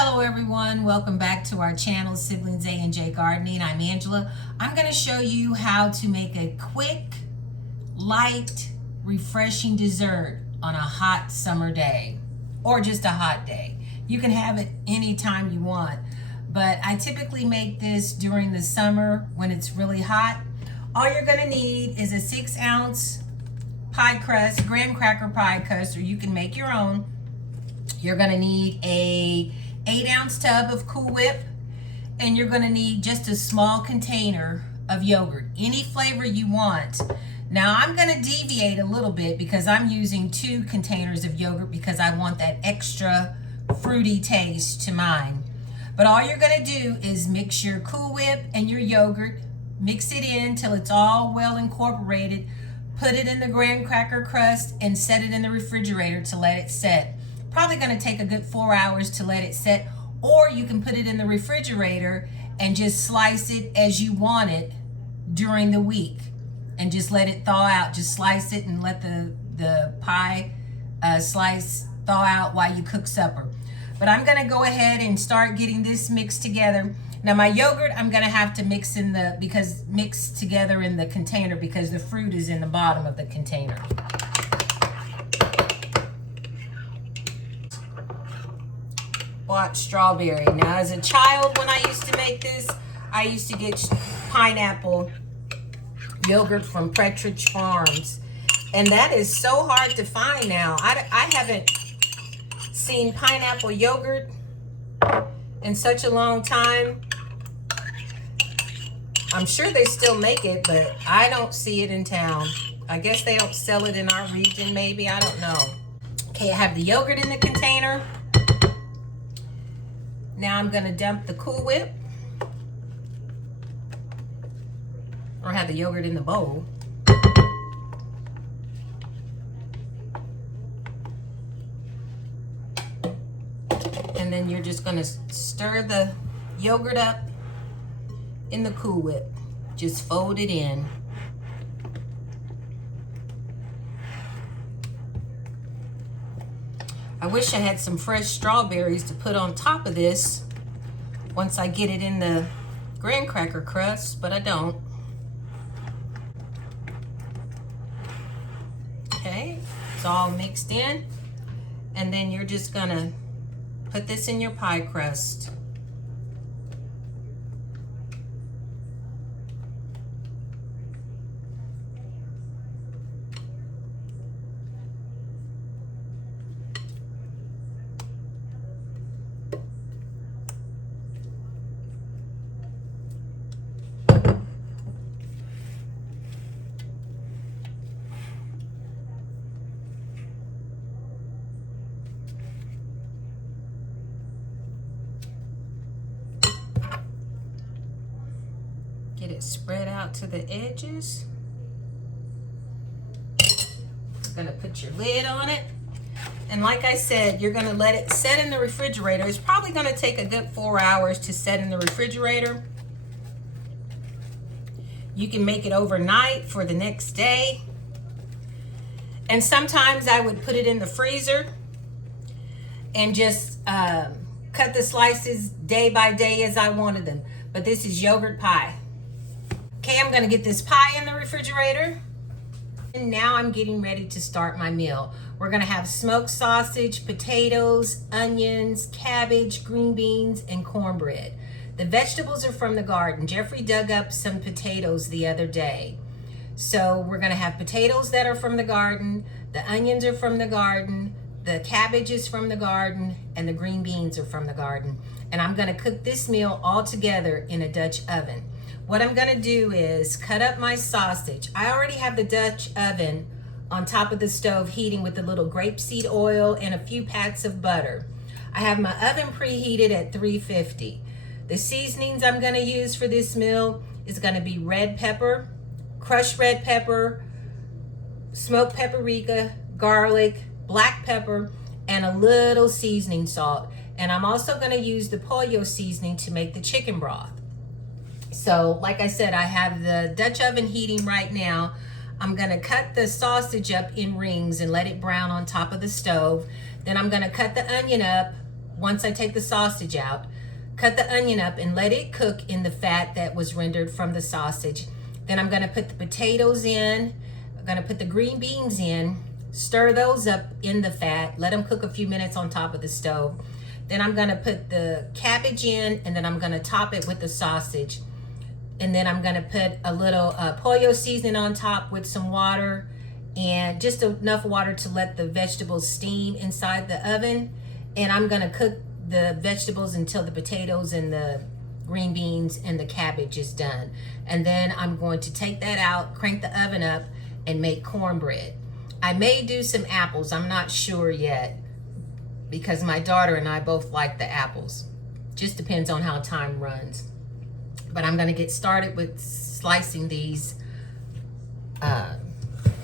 Hello everyone, welcome back to our channel, Siblings A and J Gardening. I'm Angela. I'm going to show you how to make a quick, light, refreshing dessert on a hot summer day or just a hot day. You can have it anytime you want, but I typically make this during the summer when it's really hot. All you're going to need is a 6-ounce pie crust, graham cracker pie crust, or you can make your own. You're going to need a 8-ounce tub of Cool Whip, and you're going to need just a small container of yogurt, any flavor you want. Now I'm going to deviate a little bit because I'm using 2 containers of yogurt because I want that extra fruity taste to mine. But all you're going to do is mix your Cool Whip and your yogurt, mix it in till it's all well incorporated, put it in the graham cracker crust and set it in the refrigerator to let it set. Probably going to take a good 4 hours to let it set, or you can put it in the refrigerator and just slice it as you want it during the week and just let it thaw out. Just slice it and let the pie slice thaw out while you cook supper. But I'm going to go ahead and start getting this mixed together. Now my yogurt I'm going to have to mix together in the container because the fruit is in the bottom of the container. Bought strawberry. Now as a child when I used to make this, I used to get pineapple yogurt from Partridge Farms, and that is so hard to find now. I haven't seen pineapple yogurt in such a long time. I'm sure they still make it, but I don't see it in town. I guess they don't sell it in our region, maybe, I don't know. Okay, I have the yogurt in the container. Now I'm going to dump the Cool Whip, or have the yogurt in the bowl. And then you're just going to stir the yogurt up in the Cool Whip. Just fold it in. I wish I had some fresh strawberries to put on top of this once I get it in the graham cracker crust, but I don't. Okay, it's all mixed in. And then you're just gonna put this in your pie crust. Get it spread out to the edges. You're gonna put your lid on it. And like I said, you're gonna let it set in the refrigerator. It's probably gonna take a good 4 hours to set in the refrigerator. You can make it overnight for the next day. And sometimes I would put it in the freezer and just cut the slices day by day as I wanted them. But this is yogurt pie. Okay, I'm gonna get this pie in the refrigerator. And now I'm getting ready to start my meal. We're gonna have smoked sausage, potatoes, onions, cabbage, green beans, and cornbread. The vegetables are from the garden. Jeffrey dug up some potatoes the other day. So we're gonna have potatoes that are from the garden, the onions are from the garden, the cabbage is from the garden, and the green beans are from the garden. And I'm gonna cook this meal all together in a Dutch oven. What I'm gonna do is cut up my sausage. I already have the Dutch oven on top of the stove heating with a little grapeseed oil and a few pats of butter. I have my oven preheated at 350. The seasonings I'm gonna use for this meal is gonna be red pepper, crushed red pepper, smoked paprika, garlic, black pepper, and a little seasoning salt. And I'm also gonna use the pollo seasoning to make the chicken broth. So like I said, I have the Dutch oven heating right now. I'm gonna cut the sausage up in rings and let it brown on top of the stove. Then I'm gonna cut the onion up once I take the sausage out, cut the onion up and let it cook in the fat that was rendered from the sausage. Then I'm gonna put the potatoes in, I'm gonna put the green beans in, stir those up in the fat, let them cook a few minutes on top of the stove. Then I'm gonna put the cabbage in, and then I'm gonna top it with the sausage. And then I'm gonna put a little pollo seasoning on top with some water, and just enough water to let the vegetables steam inside the oven. And I'm gonna cook the vegetables until the potatoes and the green beans and the cabbage is done. And then I'm going to take that out, crank the oven up, and make cornbread. I may do some apples, I'm not sure yet, because my daughter and I both like the apples. Just depends on how time runs. But I'm gonna get started with slicing these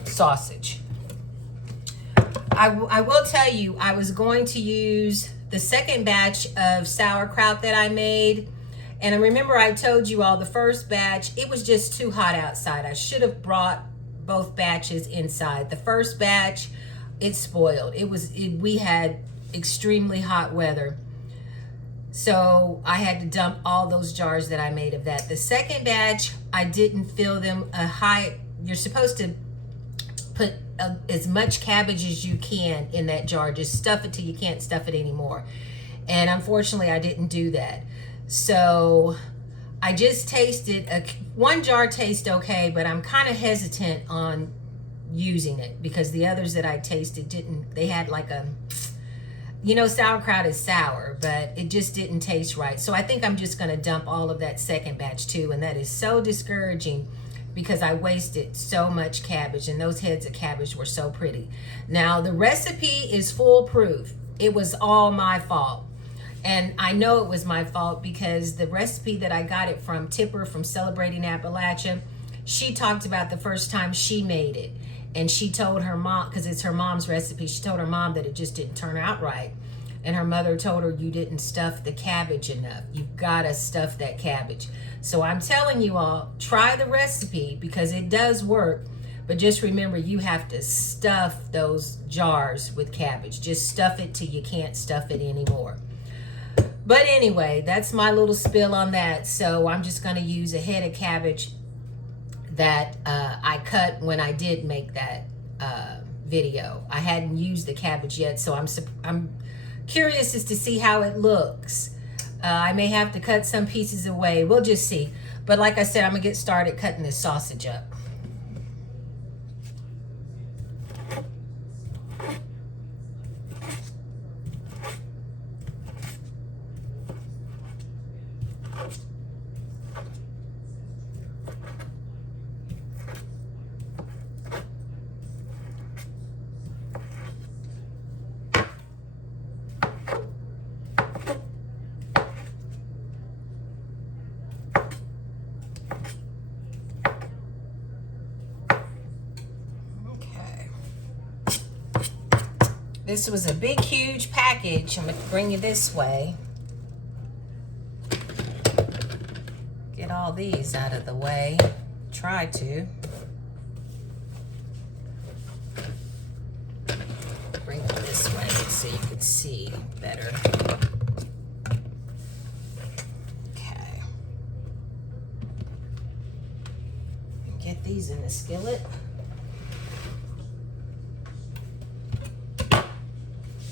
sausage. I will tell you, I was going to use the second batch of sauerkraut that I made. And I remember I told you all the first batch, it was just too hot outside. I should have brought both batches inside. The first batch, it spoiled. We had extremely hot weather. So I had to dump all those jars that I made of that. The second batch, I didn't fill them you're supposed to put as much cabbage as you can in that jar. Just stuff it till you can't stuff it anymore. And unfortunately, I didn't do that. So I just tasted, one jar tastes okay, but I'm kind of hesitant on using it because the others that I tasted they had like sauerkraut is sour, but it just didn't taste right. So I think I'm just gonna dump all of that second batch too. And that is so discouraging because I wasted so much cabbage, and those heads of cabbage were so pretty. Now the recipe is foolproof. It was all my fault. And I know it was my fault because the recipe that I got it from, Tipper from Celebrating Appalachia, she talked about the first time she made it. And she told her mom, because it's her mom's recipe, she told her mom that it just didn't turn out right. And her mother told her, you didn't stuff the cabbage enough. You've got to stuff that cabbage. So I'm telling you all, try the recipe because it does work. But just remember, you have to stuff those jars with cabbage. Just stuff it till you can't stuff it anymore. But anyway, that's my little spill on that. So I'm just going to use a head of cabbage that I cut when I did make that video. I hadn't used the cabbage yet, so I'm curious as to see how it looks. I may have to cut some pieces away. We'll just see. But like I said, I'm going to get started cutting this sausage up. This was a big, huge package. I'm going to bring you this way. Get all these out of the way. Try to. Bring it this way so you can see better. Okay. Get these in the skillet.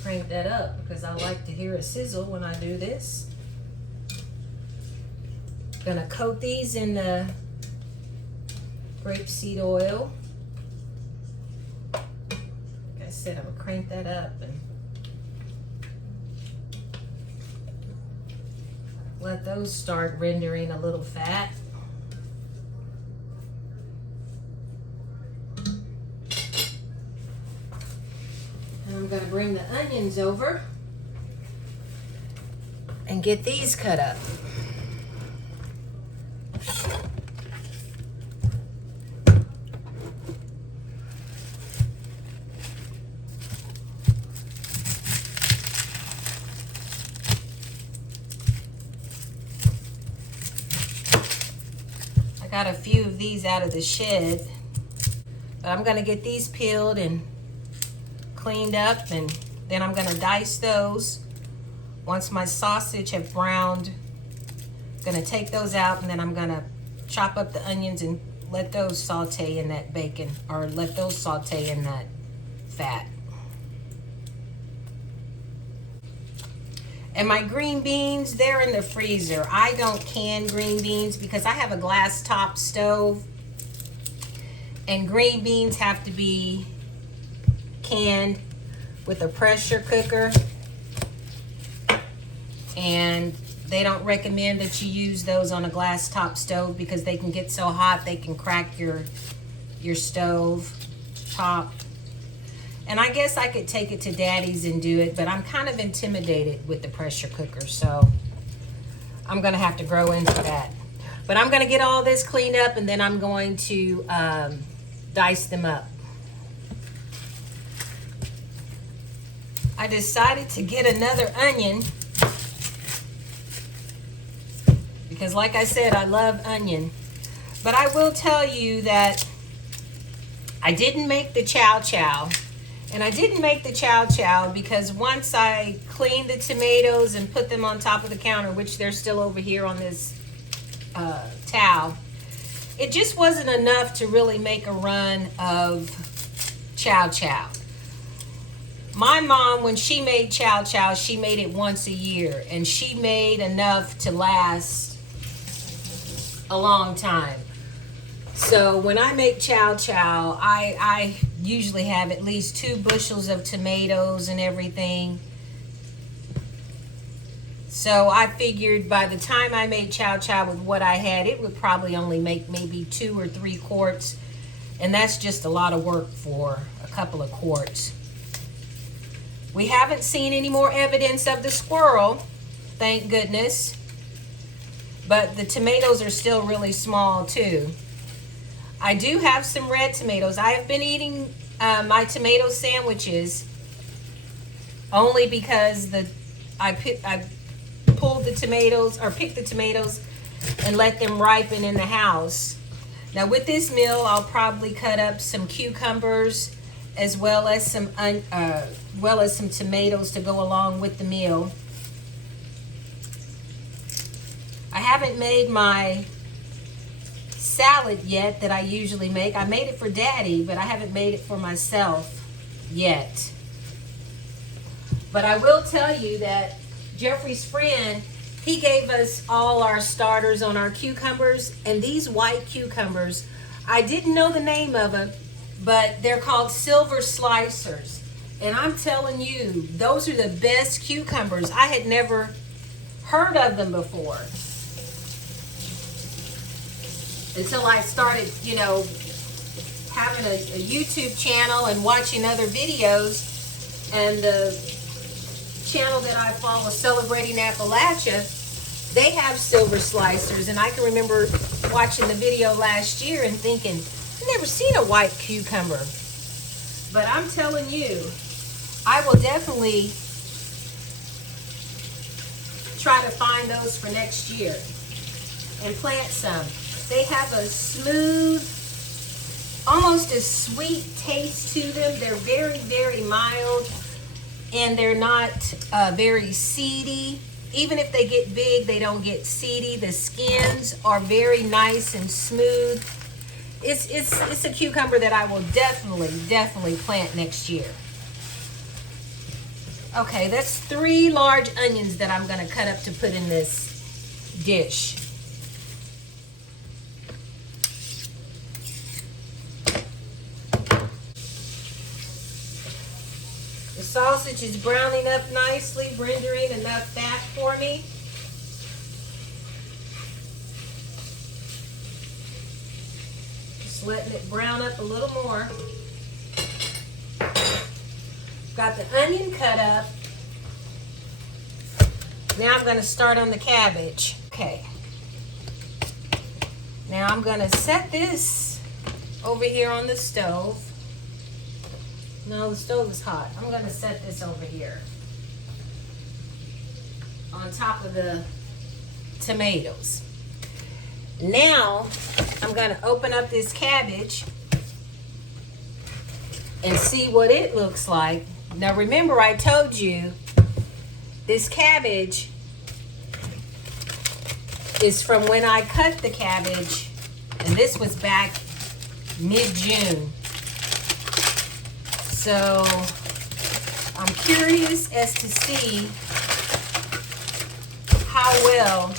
Crank that up because I like to hear a sizzle when I do this. Gonna coat these in the grapeseed oil. Like I said, I'm gonna crank that up and let those start rendering a little fat. I'm going to bring the onions over and get these cut up. I got a few of these out of the shed, but I'm going to get these peeled and cleaned up, and then I'm going to dice those Once my sausage have browned, I'm gonna take those out, and then I'm gonna chop up the onions and let those saute in that bacon, or let those saute in that fat. And my green beans, they're in the freezer. I don't can green beans because I have a glass top stove, and green beans have to be canned with a pressure cooker, and they don't recommend that you use those on a glass top stove because they can get so hot they can crack your stove top. And I guess I could take it to Daddy's and do it, but I'm kind of intimidated with the pressure cooker, so I'm gonna have to grow into that. But I'm gonna get all this cleaned up, and then I'm going to dice them up. I decided to get another onion because, like I said, I love onion. But I will tell you that I didn't make the chow chow. And I didn't make the chow chow because once I cleaned the tomatoes and put them on top of the counter, which they're still over here on this towel, it just wasn't enough to really make a run of chow chow. My mom, when she made chow chow, she made it once a year, and she made enough to last a long time. So when I make chow chow, I usually have at least 2 bushels of tomatoes and everything. So I figured by the time I made chow chow with what I had, it would probably only make maybe 2 or 3 quarts. And that's just a lot of work for a couple of quarts. We haven't seen any more evidence of the squirrel, thank goodness. But the tomatoes are still really small too. I do have some red tomatoes. I have been eating my tomato sandwiches only because I pulled the tomatoes, or picked the tomatoes and let them ripen in the house. Now with this meal, I'll probably cut up some cucumbers as well as some tomatoes to go along with the meal. I haven't made my salad yet that I usually make. I made it for Daddy, but I haven't made it for myself yet. But I will tell you that Jeffrey's friend, he gave us all our starters on our cucumbers, and these white cucumbers, I didn't know the name of them, but they're called silver slicers. And I'm telling you, those are the best cucumbers. I had never heard of them before until I started, you know, having a YouTube channel and watching other videos. And the channel that I follow, Celebrating Appalachia, they have silver slicers. And I can remember watching the video last year and thinking, I've never seen a white cucumber. But I'm telling you, I will definitely try to find those for next year and plant some. They have a smooth, almost a sweet taste to them. They're very, very mild, and they're not very seedy. Even if they get big, they don't get seedy. The skins are very nice and smooth. It's a cucumber that I will definitely plant next year. Okay, that's 3 large onions that I'm gonna cut up to put in this dish. The sausage is browning up nicely, rendering enough fat for me. Just letting it brown up a little more. Got the onion cut up. Now I'm going to start on the cabbage. Okay. Now I'm going to set this over here on the stove. No, the stove is hot. I'm going to set this over here on top of the tomatoes. Now I'm going to open up this cabbage and see what it looks like. Now remember, I told you This cabbage is from when I cut the cabbage, and this was back mid-June. So I'm curious as to see how well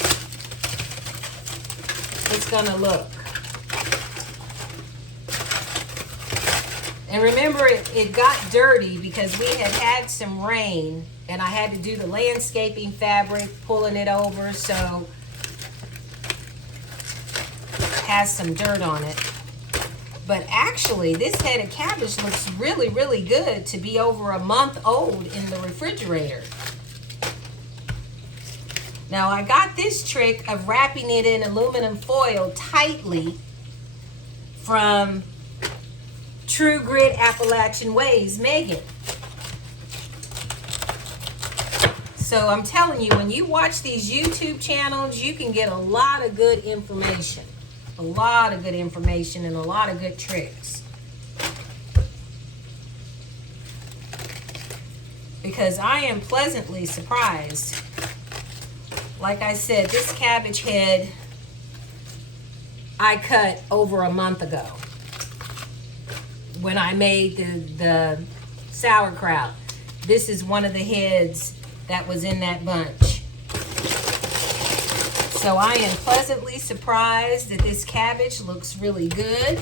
it's gonna look. And remember, it got dirty because we had some rain, and I had to do the landscaping fabric, pulling it over, so it has some dirt on it. But actually, this head of cabbage looks really, really good to be over a month old in the refrigerator. Now, I got this trick of wrapping it in aluminum foil tightly from True Grit Appalachian Ways, Megan. So I'm telling you, when you watch these YouTube channels, you can get a lot of good information. A lot of good information and a lot of good tricks. Because I am pleasantly surprised. Like I said, this cabbage head I cut over a month ago when I made the sauerkraut. This is one of the heads that was in that bunch. So I am pleasantly surprised that this cabbage looks really good.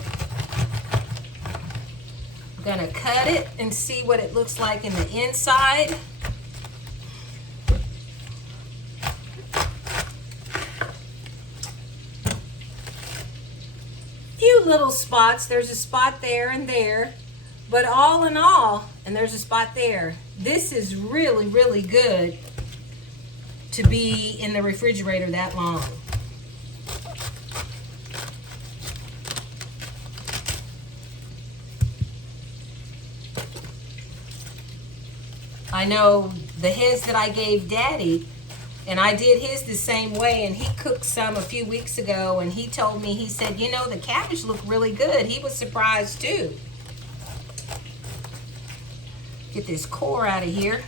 I'm gonna cut it and see what it looks like in the inside. Few little spots, there's a spot there and there, but all in all, and there's a spot there, this is really, really good to be in the refrigerator that long. I know the heads that I gave Daddy, and I did his the same way, and he cooked some a few weeks ago, and he told me, he said, you know, the cabbage looked really good. He was surprised too. Get this core out of here.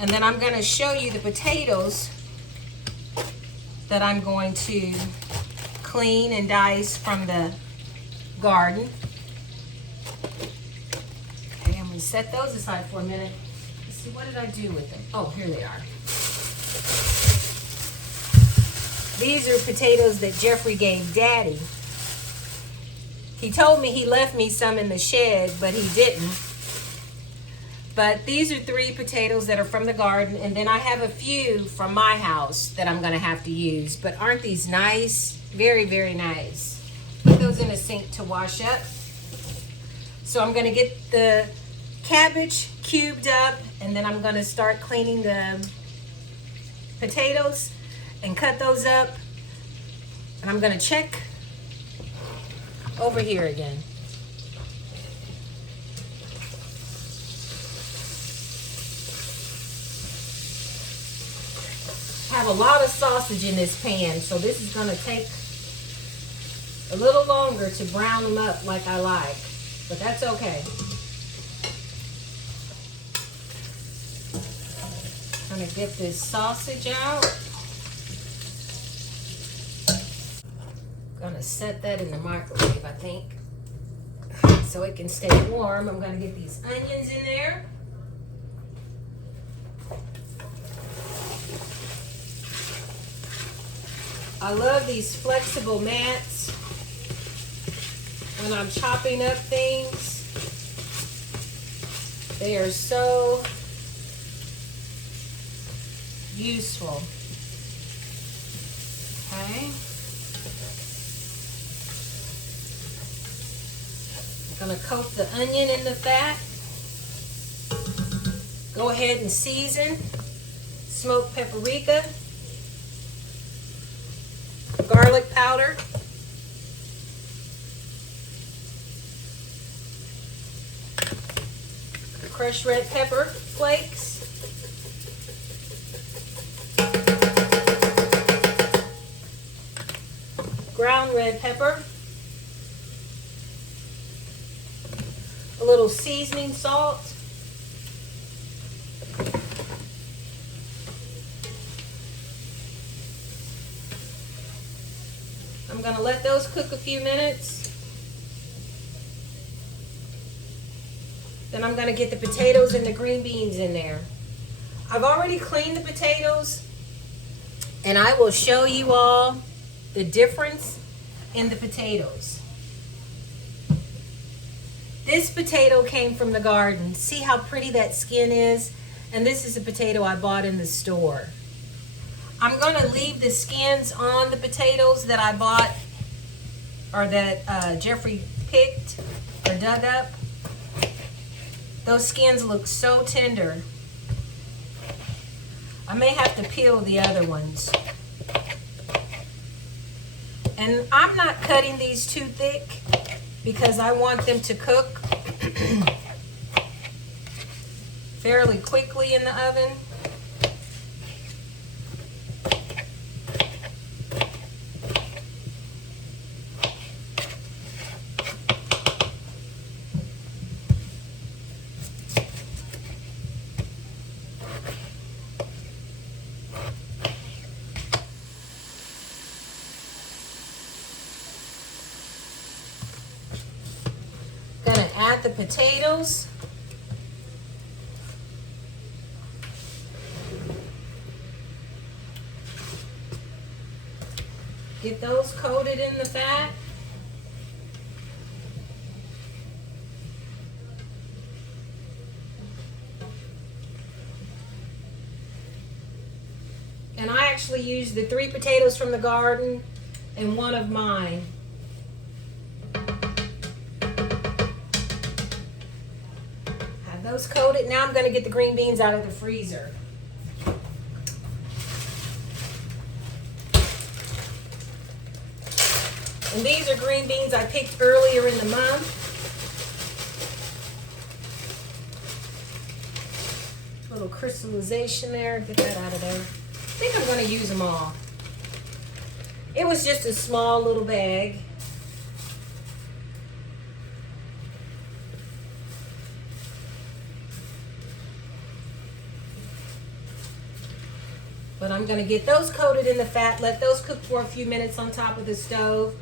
And then I'm going to show you the potatoes that I'm going to clean and dice from the garden. Okay, I'm going to set those aside for a minute. Let's see, what did I do with them? Oh, here they are. These are potatoes that Jeffrey gave Daddy. He told me he left me some in the shed, but he didn't. But these are 3 potatoes that are from the garden, and then I have a few from my house that I'm going to have to use. But aren't these nice? Very, very nice. Put those in a sink to wash up. So I'm going to get the cabbage cubed up, and then I'm going to start cleaning the potatoes and cut those up. And I'm going to check over here again. I have a lot of sausage in this pan, so this is going to take a little longer to brown them up like I like, but that's okay. I'm going to get this sausage out. I'm going to set that in the microwave, I think, so it can stay warm. I'm going to get these onions in there. I love these flexible mats when I'm chopping up things. They are so useful. Okay. I'm going to coat the onion in the fat. Go ahead and season. Smoked paprika. Garlic powder. Crushed red pepper flakes. Ground red pepper. A little seasoning salt. I'm gonna let those cook a few minutes. Then I'm gonna get the potatoes and the green beans in there. I've already cleaned the potatoes, and I will show you all the difference in the potatoes. This potato came from the garden. See how pretty that skin is? And this is a potato I bought in the store. I'm gonna leave the skins on the potatoes that I bought, or that Jeffrey picked or dug up. Those skins look so tender. I may have to peel the other ones. And I'm not cutting these too thick because I want them to cook fairly quickly in the oven. Gonna add the potatoes. Get those coated in the fat. And I actually used the 3 potatoes from the garden and 1 of mine. Have those coated. Now I'm going to get the green beans out of the freezer. And these are green beans I picked earlier in the month. Little crystallization there. Get that out of there. I think I'm going to use them all. It was just a small little bag. But I'm going to get those coated in the fat, let those cook for a few minutes on top of the stove.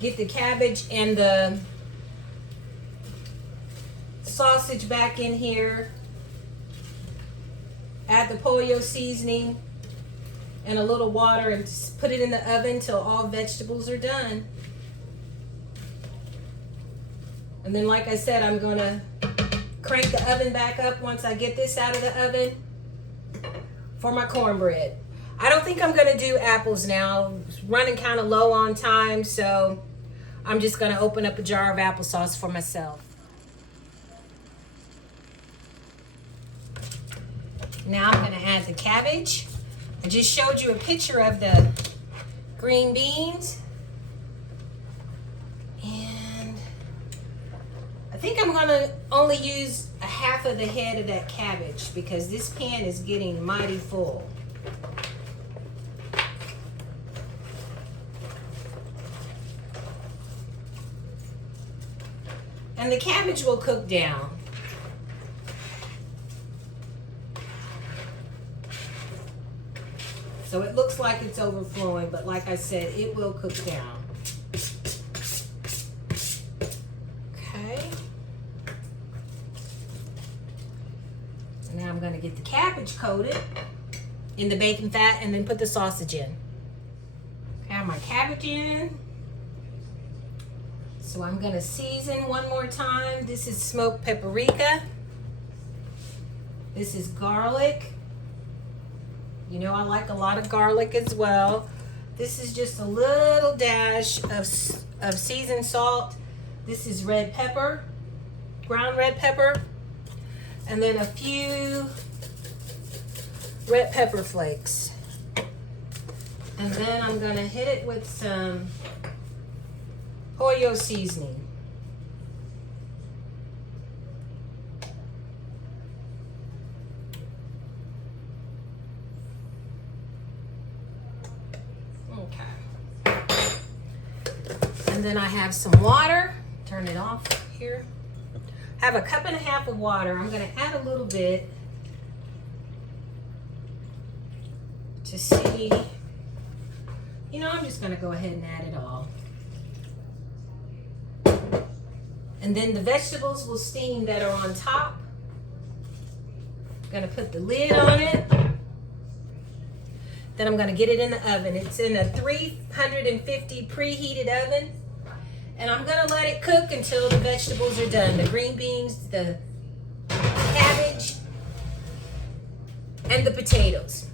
Get the cabbage and the sausage back in here. Add the pollo seasoning and a little water and just put it in the oven till all vegetables are done. And then, like I said, I'm going to crank the oven back up once I get this out of the oven for my cornbread. I don't think I'm going to do apples now. It's running kind of low on time, so I'm just going to open up a jar of applesauce for myself. Now I'm going to add the cabbage. I just showed you a picture of the green beans. And I think I'm going to only use a half of the head of that cabbage because this pan is getting mighty full. And the cabbage will cook down. So it looks like it's overflowing, but like I said, it will cook down. Okay. So now I'm going to get the cabbage coated in the bacon fat and then put the sausage in. Okay, I have my cabbage in. So I'm going to season one more time. This is smoked paprika. This is garlic. You know I like a lot of garlic as well. This is just a little dash of seasoned salt. This is red pepper, ground red pepper, and then a few red pepper flakes. And then I'm going to hit it with some pollo seasoning. Okay. And then I have some water. Turn it off here. I have a cup and a half of water. I'm going to add a little bit to see. You know, I'm just gonna go ahead and add it all. And then the vegetables will steam that are on top. I'm gonna put the lid on it. Then I'm gonna get it in the oven. It's in a 350 preheated oven. And I'm gonna let it cook until the vegetables are done. The green beans, the cabbage, and the potatoes.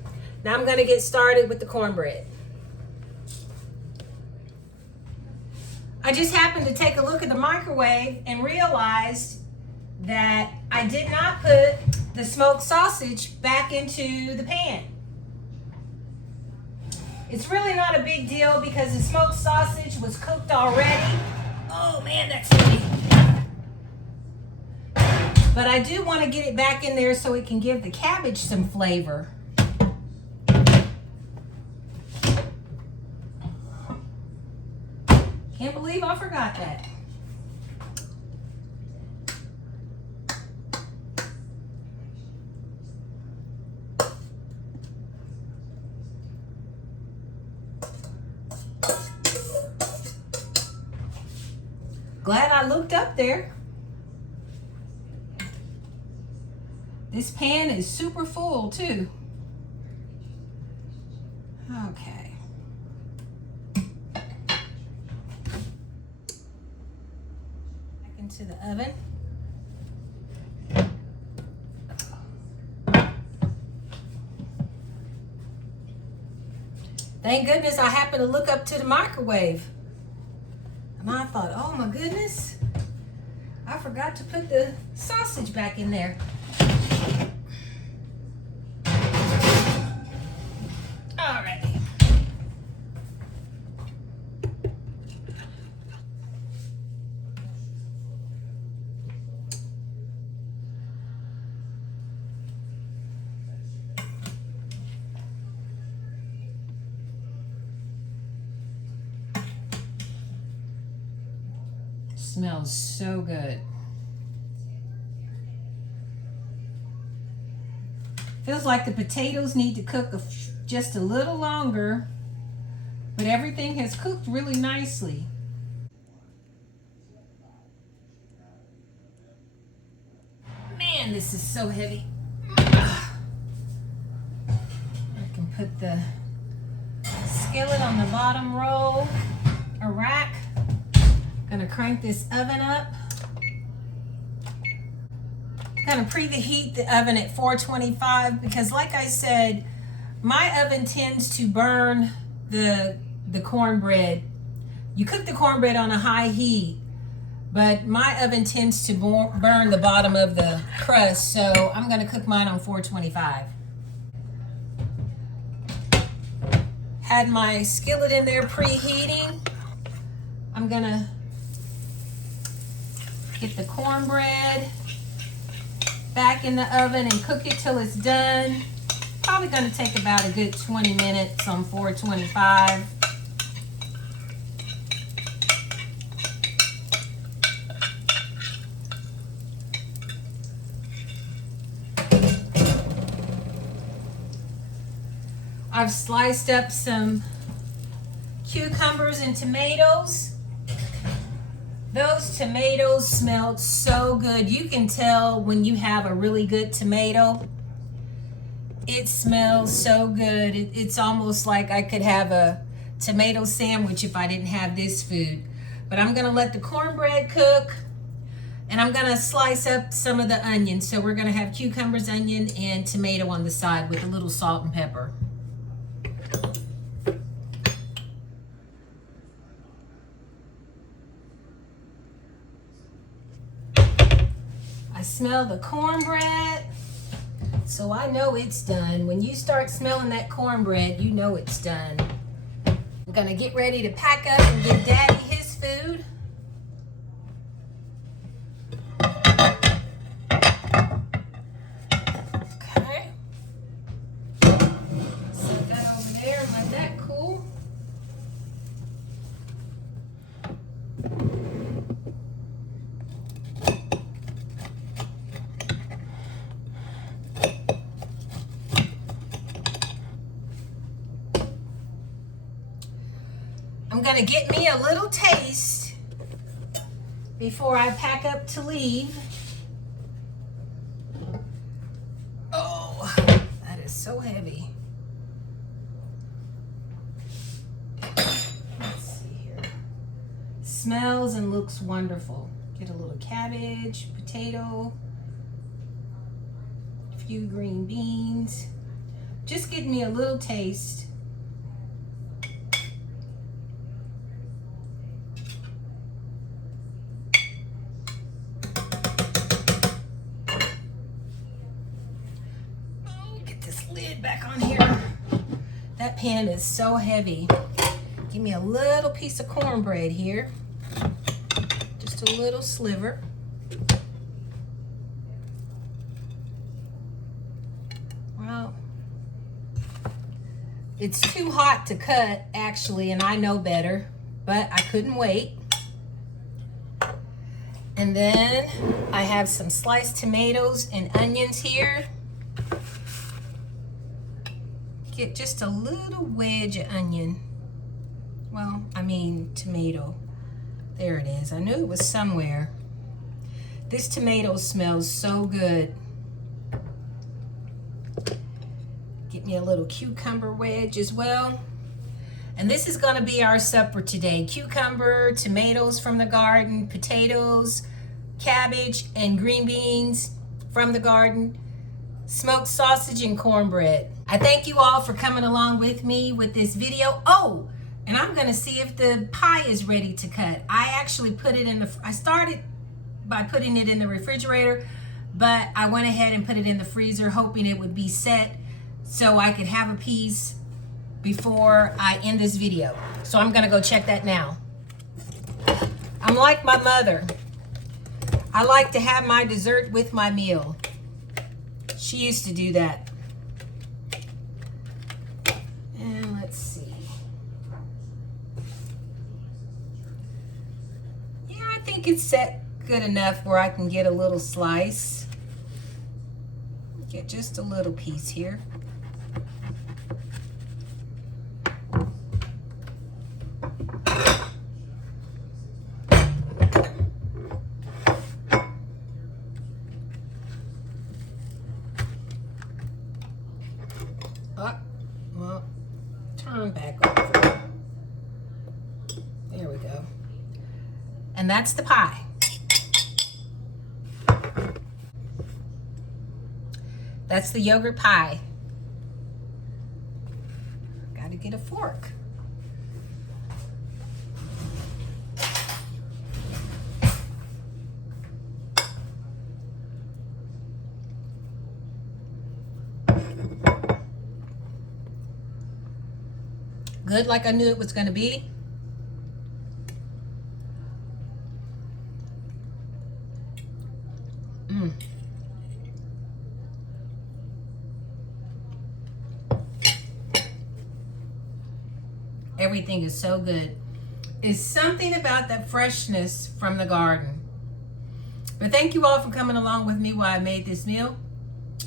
Now I'm gonna get started with the cornbread. I just happened to take a look at the microwave and realized that I did not put the smoked sausage back into the pan. It's really not a big deal because the smoked sausage was cooked already. Oh man, that's heavy. But I do want to get it back in there so it can give the cabbage some flavor. Can't believe I forgot that. Glad I looked up there. This pan is super full too. Okay. Back into the oven. Thank goodness I happened to look up to the microwave. And I thought, oh my goodness, I forgot to put the sausage back in there. All right. Smells so good. Feels like the potatoes need to cook just a little longer, but everything has cooked really nicely. Man, this is so heavy. I can put the skillet on the bottom row or rack. Gonna crank this oven up. Gonna preheat the oven at 425 because like I said, my oven tends to burn the cornbread. You cook the cornbread on a high heat, but my oven tends to burn the bottom of the crust, so I'm gonna cook mine on 425. Had my skillet in there preheating. I'm gonna get the cornbread back in the oven and cook it till it's done. Probably gonna take about a good 20 minutes on 425. I've sliced up some cucumbers and tomatoes. Those tomatoes smelled so good. You can tell when you have a really good tomato. It smells so good. It's almost like I could have a tomato sandwich if I didn't have this food. But I'm gonna let the cornbread cook and I'm gonna slice up some of the onions. So we're gonna have cucumbers, onion, and tomato on the side with a little salt and pepper. I smell the cornbread, so I know it's done. When you start smelling that cornbread, you know it's done. I'm gonna get ready to pack up and give Daddy his food. Okay. Set that over there and let that cool. I'm gonna get me a little taste before I pack up to leave. Oh, that is so heavy. Let's see here. Smells and looks wonderful. Get a little cabbage, potato, a few green beans. Just give me a little taste. Lid back on here. That pan is so heavy. Give me a little piece of cornbread here. Just a little sliver. Well, it's too hot to cut actually, and I know better, but I couldn't wait. And then I have some sliced tomatoes and onions here. Get just a little wedge of onion. Well, I mean tomato. There it is. I knew it was somewhere. This tomato smells so good. Get me a little cucumber wedge as well. And this is going to be our supper today. Cucumber, tomatoes from the garden, potatoes, cabbage, and green beans from the garden, smoked sausage, and cornbread. I thank you all for coming along with me with this video. Oh, and I'm gonna see if the pie is ready to cut. I actually put it in I started by putting it in the refrigerator, but I went ahead and put it in the freezer hoping it would be set so I could have a piece before I end this video. So I'm gonna go check that now. I'm like my mother. I like to have my dessert with my meal. She used to do that. And let's see. Yeah, I think it's set good enough where I can get a little slice. Get just a little piece here. Well, turn back over. There we go. And that's the pie. That's the yogurt pie. Gotta get a fork. Good like I knew it was gonna be. Everything is so good. It's something about that freshness from the garden. But thank you all for coming along with me while I made this meal.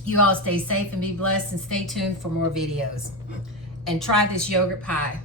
You all stay safe and be blessed, and stay tuned for more videos. And try this yogurt pie.